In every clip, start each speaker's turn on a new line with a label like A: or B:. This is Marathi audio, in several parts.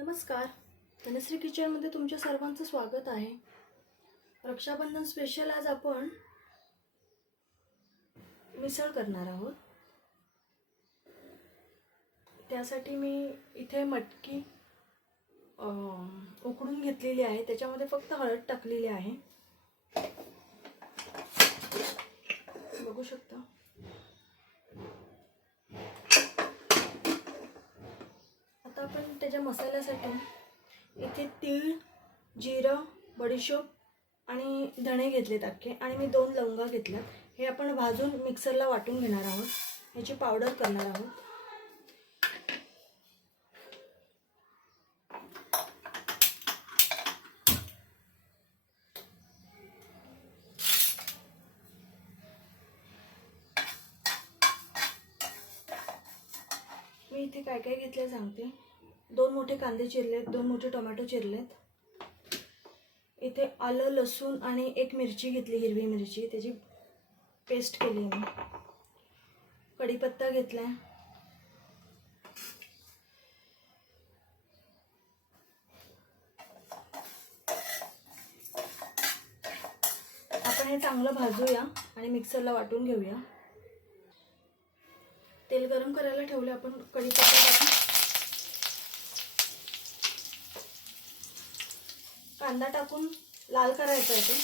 A: नमस्कार. धनश्री किचनमध्ये तुमच्या सर्वांचं स्वागत आहे. रक्षाबंधन स्पेशल आज आपण मिसळ करणार आहोत. त्यासाठी मी इथे मटकी उकडून घेतलेली आहे. त्याच्यामध्ये फक्त हळद टाकलेली आहे. बघू शकता. आता आपण त्याच्या मसाल्यासाठी इथे तीळ जिरं बडीशोप आणि धणे घेतलेत अख्खे. आणि मी दोन लवंगा घेतल्या हे आपण भाजून मिक्सरला वाटून घेणार आहोत. ह्याची पावडर करणार आहोत. मी इथे काय काय घेतलं सांगते. दोन मोठे कांदे चिरलेत दोन मोठे टोमॅटो चिरलेत. इथे आलं लसूण आणि एक मिरची घेतली हिरवी मिरची. त्याची पेस्ट केली मी. कढीपत्ता घेतलाय. आपण हे चांगलं भाजूया आणि मिक्सरला वाटून घेऊया. तेल गरम करायला ठेवले आपण कढीपत्ता टाकून कांदा टाकून लाल करायचा आहे ते.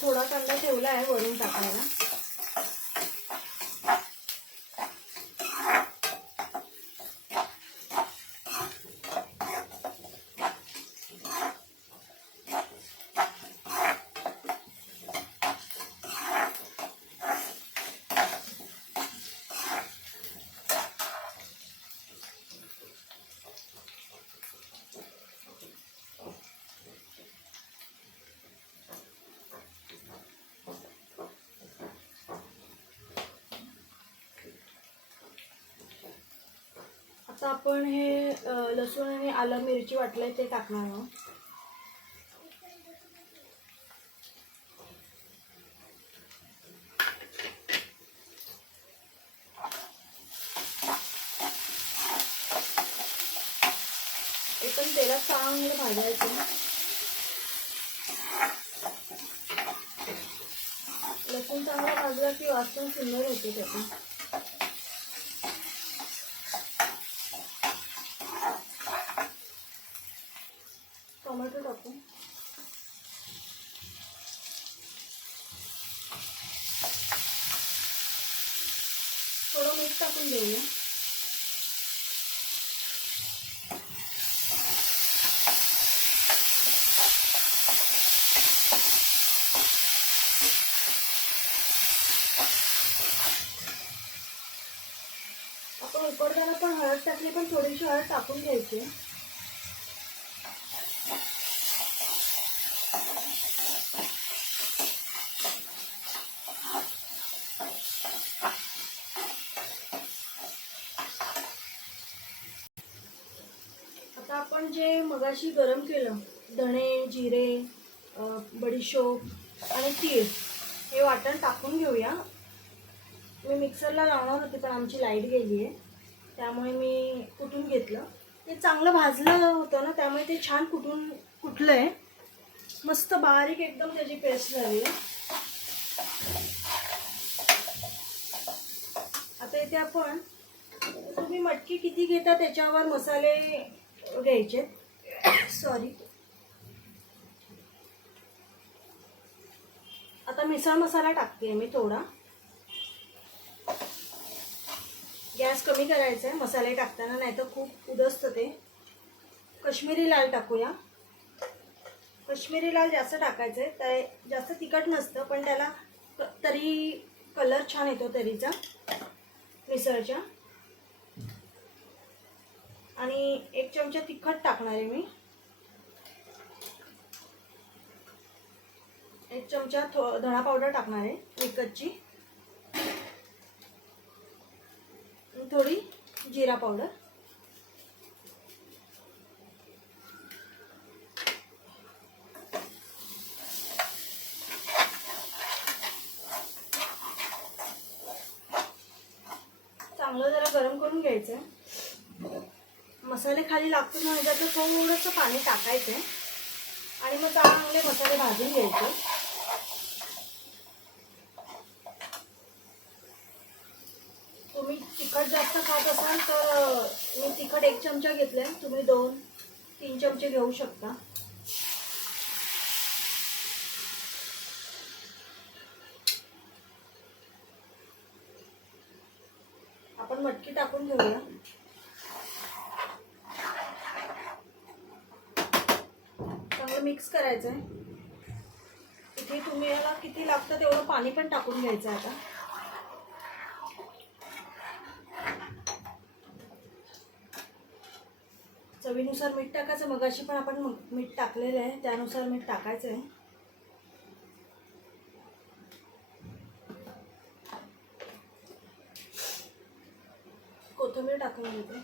A: थोडा कांदा ठेवला आहे वरून टाकायला. आता आपण हे लसूण आणि आलं मिरची वाटलंय ते टाकणार आहोत. हे पण तेलात चांगलं भाजायचं. लसूण चांगला भाजला की वाचून सुंदर होते त्याचं टोमॅटो टाकू? थोडं मीठ टाकून देऊया. आपण उकडताना पण हळद टाकली पण थोडीशी हळद टाकून घ्यायची आता आपण जे मगाशी गरम केलं. धणे जिरे बडीशोप आणि तीळ. हे वाटण टाकून घेऊया. मी मिक्सरला लावणार होते पण आमची लाइट गेली आहे त्यामुळे मी कुटून घेतलं? ते चांगलं भाजलं होतं ना त्यामुळे ते छान कुटून कुटलं आहे मस्त बारीक एकदम त्याची पेस्ट झाली. आहे आता इथे आपण तुम्ही मटकी किती घेता त्याच्यावर मसाले घ्यायचे. सॉरी आता मिसळ मसाला टाकते मी थोडा. गॅस कमी करायचा आहे मसाले टाकताना नाही तर खूप उदसतं ते. कश्मीरी लाल टाकूया. कश्मीरी लाल जास्त टाकायचं आहे तर जास्त तिखट नसतं पण त्याला तरी कलर छान येतो तरीचा मिसळच्या आणि एक चमचा तिखट टाकणार आहे मी. एक चमचा थो धणा पावडर टाकणार आहे विकतची थोडी जिरा पावडर. चांगलं जरा गरम करून घ्यायचं. आहे मसाले खाली लागतो ना त्याचं थोडंसं पाणी टाकायचं आहे आणि मग चांगले मसाले भाजून घ्यायचे. तुम्ही तिखट जास्त खात असाल तर मी तिखट एक चमचा घेतले तुम्ही दोन तीन चमचे घेऊ शकता. आपण मटकी टाकून घेऊया चांगलं मिक्स करायचं आहे इथे तुम्ही याला किती लागतं तेवढं पाणी पण टाकून घ्यायचं आहे आता. चवीनुसार मीठ टाकायचं मगाशी पण आपण मीठ टाकलेलं आहे त्यानुसार मीठ टाकायचं आहे. कोथिंबीर टाकून घेते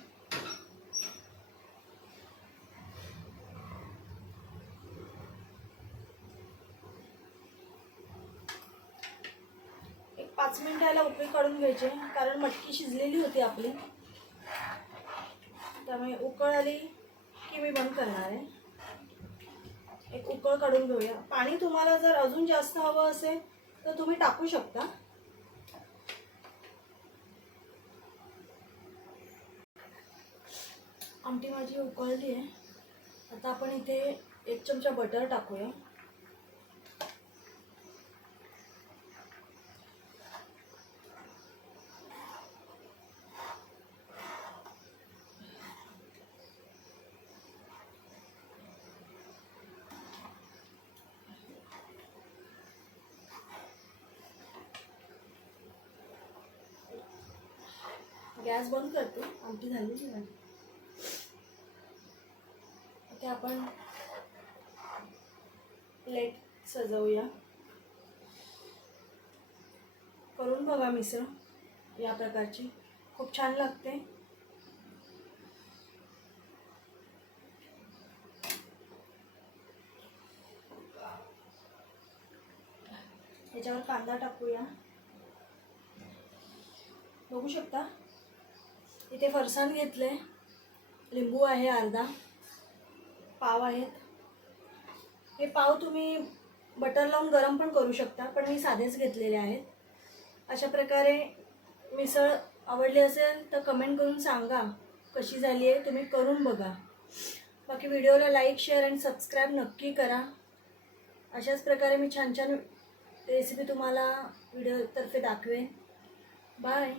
A: एक पाच मिनिटं याला उकळी काढून घ्यायचे कारण मटकी शिजलेली होती आपली. त्यामुळे उकळ आली की मी बंद करणार आहे. एक उकळ काढून घेऊया. पाणी तुम्हाला जर अजून जास्त हवं असेल तर तुम्ही टाकू शकता. आमटी माझी उकळली आहे. आता आपण इथे एक चमचा बटर टाकूया. गॅस बंद करतो. आमटी झाली जेवण आता आपण प्लेट सजवूया. करून बघा मिसळ या प्रकारची. खूप छान लागते. याच्यावर कांदा टाकूया. बघू शकता? इथे फरसाण घेतले लिंबू आहे अर्धा. पाव आहेत. हे पाव तुम्ही बटर लावून गरम पण करू शकता पण मी साधेच घेतलेले आहेत. अशा प्रकारे मिसळ आवडली असेल तर कमेंट करून सांगा कशी झाली आहे तुम्ही करून बघा. बाकी व्हिडिओला लाईक शेअर आणि सबस्क्राईब नक्की करा. अशाच प्रकारे मी छान छान रेसिपी तुम्हाला व्हिडिओतर्फे दाखवेन. बाय